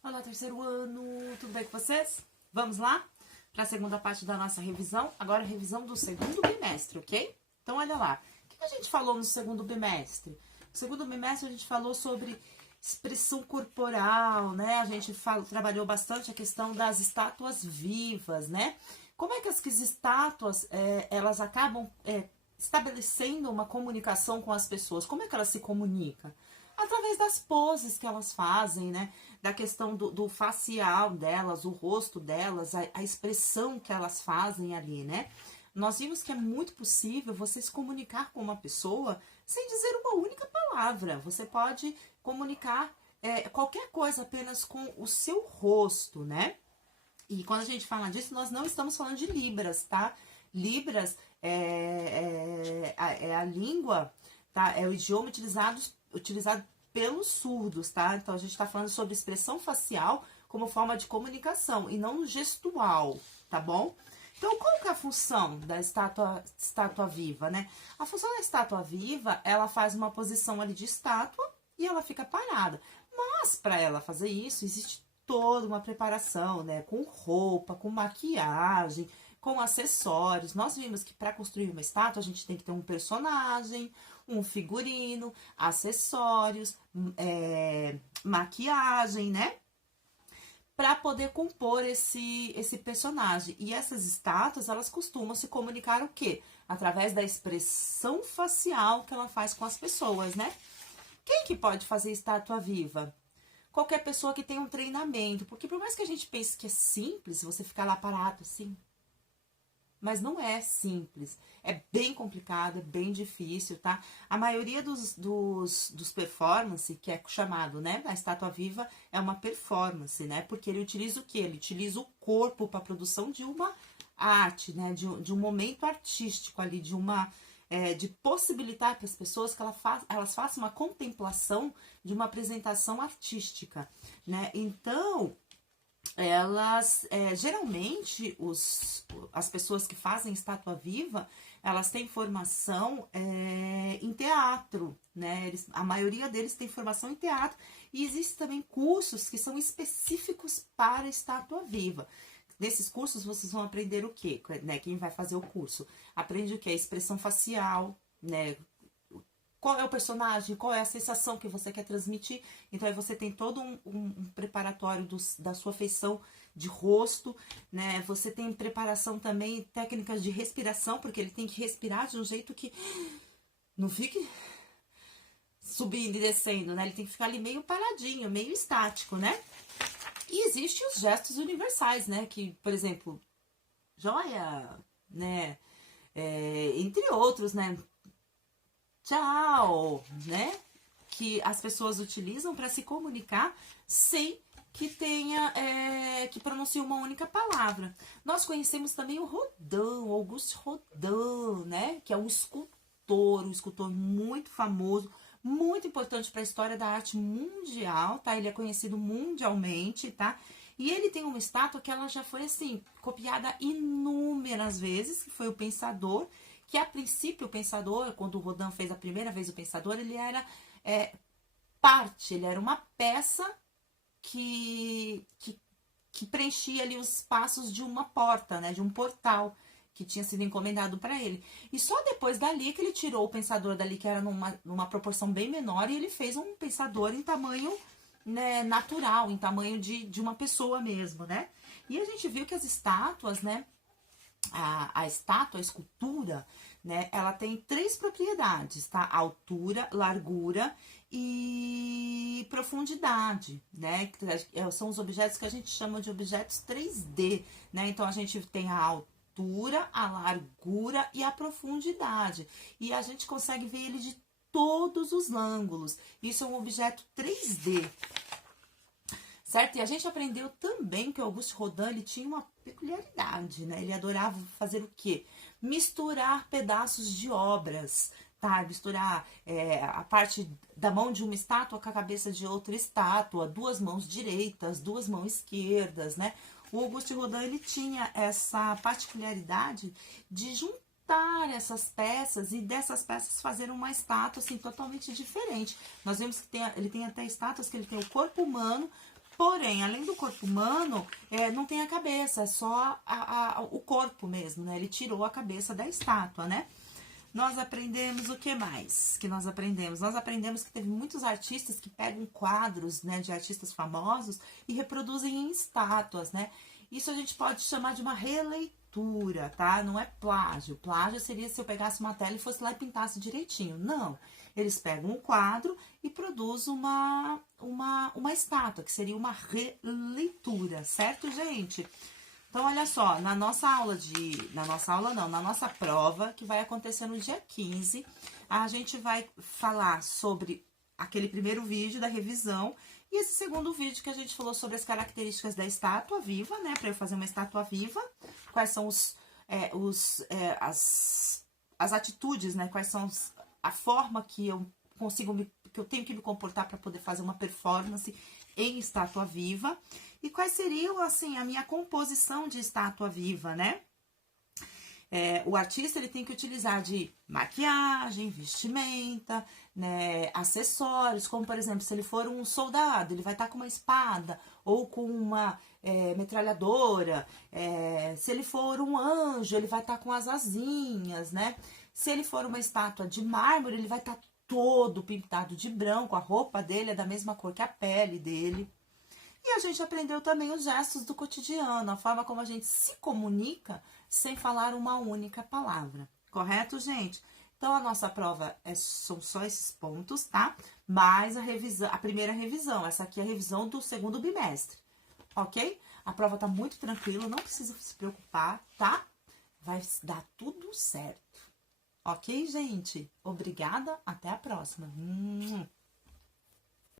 Olá, terceiro ano, tudo bem com vocês? Vamos lá para a segunda parte da nossa revisão. Agora, a revisão do segundo bimestre, ok? Então, olha lá. O que a gente falou no segundo bimestre? No segundo bimestre, a gente falou sobre expressão corporal, né? A gente trabalhou bastante a questão das estátuas vivas, né? Como é que as estátuas, elas acabam estabelecendo uma comunicação com as pessoas? Como é que elas se comunicam? Através das poses que elas fazem, né? Da questão do facial delas, o rosto delas, a expressão que elas fazem ali, né? Nós vimos que é muito possível você se comunicar com uma pessoa sem dizer uma única palavra. Você pode comunicar qualquer coisa apenas com o seu rosto, né? E quando a gente fala disso, nós não estamos falando de Libras, tá? Libras é a língua, tá? É o idioma utilizado pelos surdos, tá? Então a gente está falando sobre expressão facial como forma de comunicação e não gestual, tá bom? Então, qual que é a função da estátua viva, né? A função da estátua viva, ela faz uma posição ali de estátua e ela fica parada. Mas, para ela fazer isso, existe toda uma preparação, né? Com roupa, com maquiagem, com acessórios. Nós vimos que para construir uma estátua, a gente tem que ter um personagem, um figurino, acessórios, maquiagem, né? Para poder compor esse personagem. E essas estátuas, elas costumam se comunicar o quê? Através da expressão facial que ela faz com as pessoas, né? Quem que pode fazer estátua viva? Qualquer pessoa que tenha um treinamento. Porque por mais que a gente pense que é simples, você ficar lá parado assim, mas não é simples, é bem complicado, é bem difícil, tá? A maioria dos performance, que é chamado, né, a estátua viva, é uma performance, né? Porque ele utiliza o quê? Ele utiliza o corpo para a produção de uma arte, né? De um momento artístico ali, de possibilitar para as pessoas que elas façam uma contemplação de uma apresentação artística, né? Então, elas geralmente as pessoas que fazem estátua viva, elas têm formação em teatro, né? A maioria deles tem formação em teatro e existem também cursos que são específicos para estátua viva. Nesses cursos vocês vão aprender o quê? Né? Quem vai fazer o curso aprende o quê? A expressão facial, né? Qual é o personagem, qual é a sensação que você quer transmitir. Então, aí você tem todo um preparatório da sua feição de rosto, né? Você tem preparação também, técnicas de respiração, porque ele tem que respirar de um jeito que não fique subindo e descendo, né? Ele tem que ficar ali meio paradinho, meio estático, né? E existem os gestos universais, né? Que, por exemplo, joia, né? Entre outros, né? Tchau, né? Que as pessoas utilizam para se comunicar sem que tenha, que pronuncie uma única palavra. Nós conhecemos também o Rodin, Auguste Rodin, né? Que é um escultor muito famoso, muito importante para a história da arte mundial, tá? Ele é conhecido mundialmente, tá? E ele tem uma estátua que ela já foi, assim, copiada inúmeras vezes, que foi o Pensador, que a princípio o Pensador, quando o Rodin fez a primeira vez o Pensador, ele era ele era uma peça que preenchia ali os espaços de uma porta, né, de um portal que tinha sido encomendado para ele. E só depois dali que ele tirou o Pensador dali, que era numa proporção bem menor, e ele fez um Pensador em tamanho, né, natural, em tamanho de uma pessoa mesmo, né? E a gente viu que as estátuas, né, a estátua, a escultura, né, ela tem 3 propriedades, tá? Altura, largura e profundidade, né? São os objetos que a gente chama de objetos 3D, né? Então, a gente tem a altura, a largura e a profundidade. E a gente consegue ver ele de todos os ângulos. Isso é um objeto 3D. Certo? E a gente aprendeu também que o Auguste Rodin, ele tinha uma peculiaridade, né? Ele adorava fazer o quê? Misturar pedaços de obras, tá? Misturar a parte da mão de uma estátua com a cabeça de outra estátua, 2 mãos direitas, 2 mãos esquerdas, né? O Auguste Rodin, ele tinha essa particularidade de juntar essas peças e dessas peças fazer uma estátua, assim, totalmente diferente. Nós vemos que ele tem até estátuas que ele tem o corpo humano Porém, além do corpo humano, não tem a cabeça, é só o corpo mesmo, né? Ele tirou a cabeça da estátua, né? Nós aprendemos o que mais que nós aprendemos? Nós aprendemos que teve muitos artistas que pegam quadros, né, de artistas famosos e reproduzem em estátuas, né? Isso a gente pode chamar de uma releitura, tá? Não é plágio. Plágio seria se eu pegasse uma tela e fosse lá e pintasse direitinho. Não. Eles pegam um quadro e produzem uma estátua, que seria uma releitura, certo, gente? Então, olha só, na nossa prova, que vai acontecer no dia 15, a gente vai falar sobre aquele primeiro vídeo da revisão e esse segundo vídeo que a gente falou sobre as características da estátua viva, né? Para eu fazer uma estátua viva, quais são as atitudes, né? Quais são a forma que eu que eu tenho que me comportar para poder fazer uma performance em estátua viva. E quais seriam, assim, a minha composição de estátua viva, né? O artista, ele tem que utilizar de maquiagem, vestimenta, né, acessórios, como, por exemplo, se ele for um soldado, ele vai estar com uma espada ou com uma metralhadora. Se ele for um anjo, ele vai estar com as asinhas, né? Se ele for uma estátua de mármore, ele vai estar todo pintado de branco, a roupa dele é da mesma cor que a pele dele. E a gente aprendeu também os gestos do cotidiano, a forma como a gente se comunica sem falar uma única palavra. Correto, gente? Então, a nossa prova são só esses pontos, tá? Mais a primeira revisão. Essa aqui é a revisão do segundo bimestre, ok? A prova tá muito tranquila, não precisa se preocupar, tá? Vai dar tudo certo. Ok, gente? Obrigada, até a próxima.